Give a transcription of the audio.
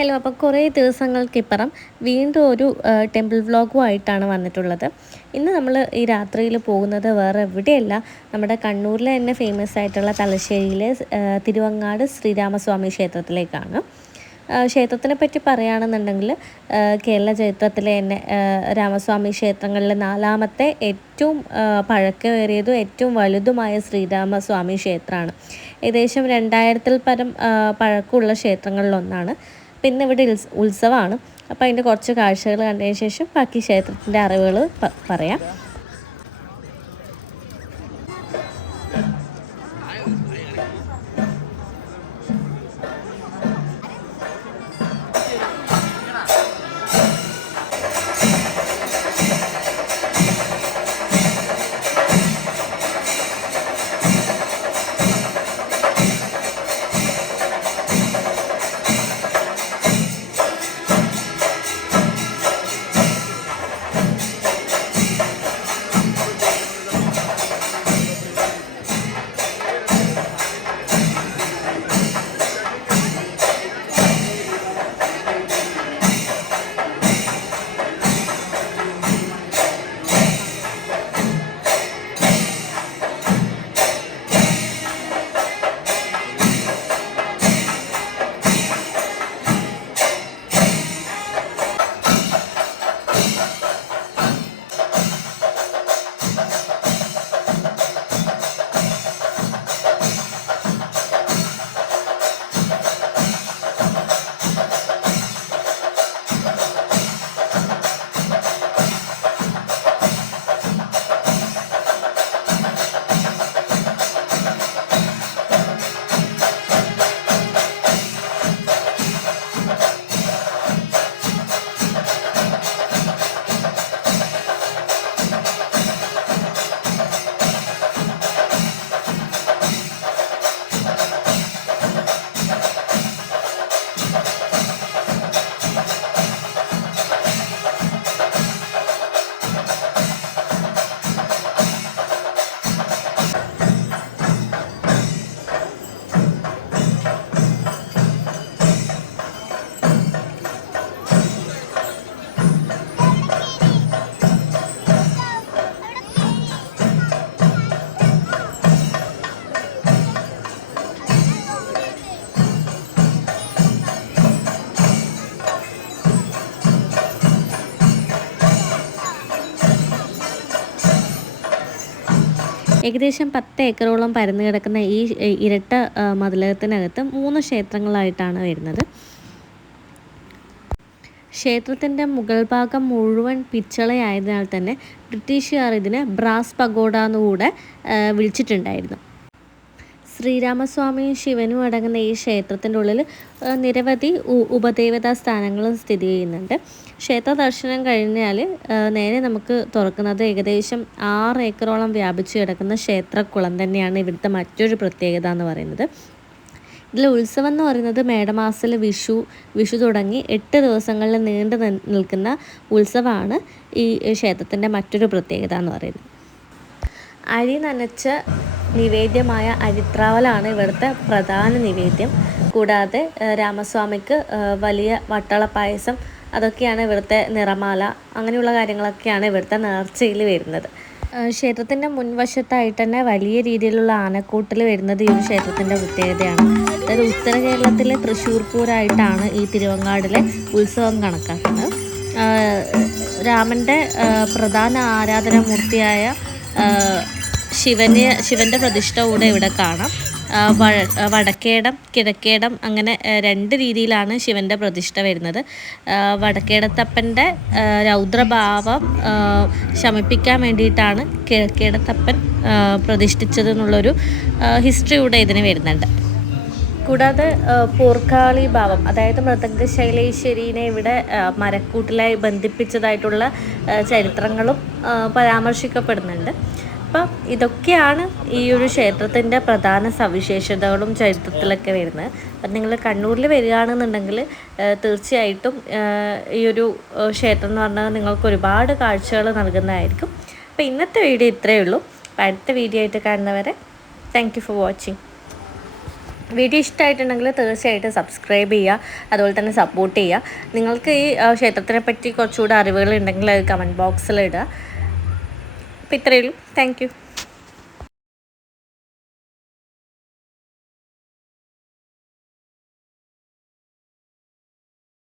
Hello, അപ്പോൾ കുറേ ദിവസങ്ങൾക്കിപ്പുറം വീണ്ടും ഒരു ടെമ്പിൾ വ്ളോഗുമായിട്ടാണ് വന്നിട്ടുള്ളത്. ഇന്ന് നമ്മൾ ഈ രാത്രിയിൽ പോകുന്നത് വേറെ എവിടെയല്ല, നമ്മുടെ കണ്ണൂരിലെ തന്നെ ഫേമസ് ആയിട്ടുള്ള തലശ്ശേരിയിലെ തിരുവങ്ങാട് ശ്രീരാമസ്വാമി ക്ഷേത്രത്തിലേക്കാണ്. ക്ഷേത്രത്തിനെ പറ്റി പറയുകയാണെന്നുണ്ടെങ്കിൽ കേരള ചരിത്രത്തിലെ തന്നെ രാമസ്വാമി ക്ഷേത്രങ്ങളിലെ നാലാമത്തെ ഏറ്റവും പഴക്കമേറിയതും ഏറ്റവും വലുതുമായ ശ്രീരാമസ്വാമി ക്ഷേത്രമാണ്. ഏകദേശം 2000-ൽ പരം പഴക്കമുള്ള ക്ഷേത്രങ്ങളിലൊന്നാണ്. പിന്നെ ഇവിടെ ഉത്സവമാണ്. അപ്പോൾ അതിൻ്റെ കുറച്ച് കാഴ്ചകൾ കണ്ടതിന് ശേഷം ബാക്കി ക്ഷേത്രത്തിൻ്റെ അറിവുകൾ പറയാം. ഏകദേശം 10 ഏക്കറോളം പരന്നു കിടക്കുന്ന ഈ ഇരട്ട മതിലകത്തിനകത്ത് 3 ക്ഷേത്രങ്ങളായിട്ടാണ് വരുന്നത്. ക്ഷേത്രത്തിൻ്റെ മുകൾ ഭാഗം മുഴുവൻ പിച്ചളയായതിനാൽ തന്നെ ബ്രിട്ടീഷുകാർ ഇതിനെ ബ്രാസ് പഗോഡ എന്നുകൂടെ വിളിച്ചിട്ടുണ്ടായിരുന്നു. ശ്രീരാമസ്വാമിയും ശിവനും അടങ്ങുന്ന ഈ ക്ഷേത്രത്തിൻ്റെ ഉള്ളിൽ നിരവധി ഉപദേവതാ സ്ഥാനങ്ങളും സ്ഥിതി ചെയ്യുന്നുണ്ട്. ക്ഷേത്ര ദർശനം കഴിഞ്ഞാൽ നേരെ നമുക്ക് തുറക്കുന്നത് ഏകദേശം 6 ഏക്കറോളം വ്യാപിച്ചു കിടക്കുന്ന ക്ഷേത്രക്കുളം തന്നെയാണ് ഇവിടുത്തെ മറ്റൊരു പ്രത്യേകത എന്ന് പറയുന്നത്. ഇതിൽ ഉത്സവം എന്ന് പറയുന്നത് മേടമാസത്തിൽ വിഷു തുടങ്ങി 8 ദിവസങ്ങളിൽ നീണ്ടു നിൽക്കുന്ന ഉത്സവമാണ് ഈ ക്ഷേത്രത്തിൻ്റെ മറ്റൊരു പ്രത്യേകത എന്ന് പറയുന്നത്. അരി നനച്ച നിവേദ്യമായ അരിത്രാവലാണ് ഇവിടുത്തെ പ്രധാന നിവേദ്യം. കൂടാതെ രാമസ്വാമിക്ക് വലിയ വട്ടള പായസം, അതൊക്കെയാണ് ഇവിടുത്തെ നിറമാല, അങ്ങനെയുള്ള കാര്യങ്ങളൊക്കെയാണ് ഇവിടുത്തെ നേർച്ചയിൽ വരുന്നത്. ക്ഷേത്രത്തിൻ്റെ മുൻവശത്തായിട്ട് തന്നെ വലിയ രീതിയിലുള്ള ആനക്കൂട്ടൽ വരുന്നത് ഈ ഒരു ക്ഷേത്രത്തിൻ്റെ പ്രത്യേകതയാണ്. അതായത് ഉത്തര കേരളത്തിലെ തൃശ്ശൂർ പൂരമായിട്ടാണ് ഈ തിരുവങ്ങാടിലെ ഉത്സവം കണക്കാക്കുന്നത്. രാമൻ്റെ പ്രധാന ആരാധനാമൂർത്തിയായ ശിവൻ്റെ പ്രതിഷ്ഠ കൂടെ ഇവിടെ കാണാം. വടക്കേടം കിഴക്കേടം അങ്ങനെ 2 രീതിയിലാണ് ശിവൻ്റെ പ്രതിഷ്ഠ വരുന്നത്. വടക്കേടത്തപ്പൻ്റെ രൗദ്രഭാവം ശമിപ്പിക്കാൻ വേണ്ടിയിട്ടാണ് കിഴക്കേടത്തപ്പൻ പ്രതിഷ്ഠിച്ചതെന്നുള്ളൊരു ഹിസ്റ്ററി കൂടെ ഇതിന് വരുന്നുണ്ട്. കൂടാതെ പോർക്കാളി ഭാവം, അതായത് മൃദംഗശൈലേശ്വരീനെ ഇവിടെ മരക്കൂട്ടിലായി ബന്ധിപ്പിച്ചതായിട്ടുള്ള ചരിത്രങ്ങളും പരാമർശിക്കപ്പെടുന്നുണ്ട്. അപ്പം ഇതൊക്കെയാണ് ഈ ഒരു ക്ഷേത്രത്തിൻ്റെ പ്രധാന സവിശേഷതകളും ചരിത്രത്തിലൊക്കെ വരുന്നത്. അപ്പം നിങ്ങൾ കണ്ണൂരിൽ വരികയാണെന്നുണ്ടെങ്കിൽ തീർച്ചയായിട്ടും ഈ ഒരു ക്ഷേത്രം എന്ന് പറഞ്ഞാൽ നിങ്ങൾക്ക് ഒരുപാട് കാഴ്ചകൾ നൽകുന്നതായിരിക്കും. അപ്പോൾ ഇന്നത്തെ വീഡിയോ ഇത്രയേ ഉള്ളൂ. അപ്പോൾ അടുത്ത വീഡിയോ ആയിട്ട് കാണുന്നവരെ thank you for watching. Video ഇഷ്ടമായിട്ടുണ്ടെങ്കിൽ തീർച്ചയായിട്ടും സബ്സ്ക്രൈബ് ചെയ്യുക, അതുപോലെ തന്നെ സപ്പോർട്ട് ചെയ്യുക. നിങ്ങൾക്ക് ഈ ക്ഷേത്രത്തിനെ പറ്റി കുറച്ചുകൂടെ അറിവുകൾ ഉണ്ടെങ്കിൽ അത് കമൻറ്റ് ബോക്സിൽ ഇടുക. അപ്പോൾ ഇത്രയേ ഉള്ളൂ. Thank you.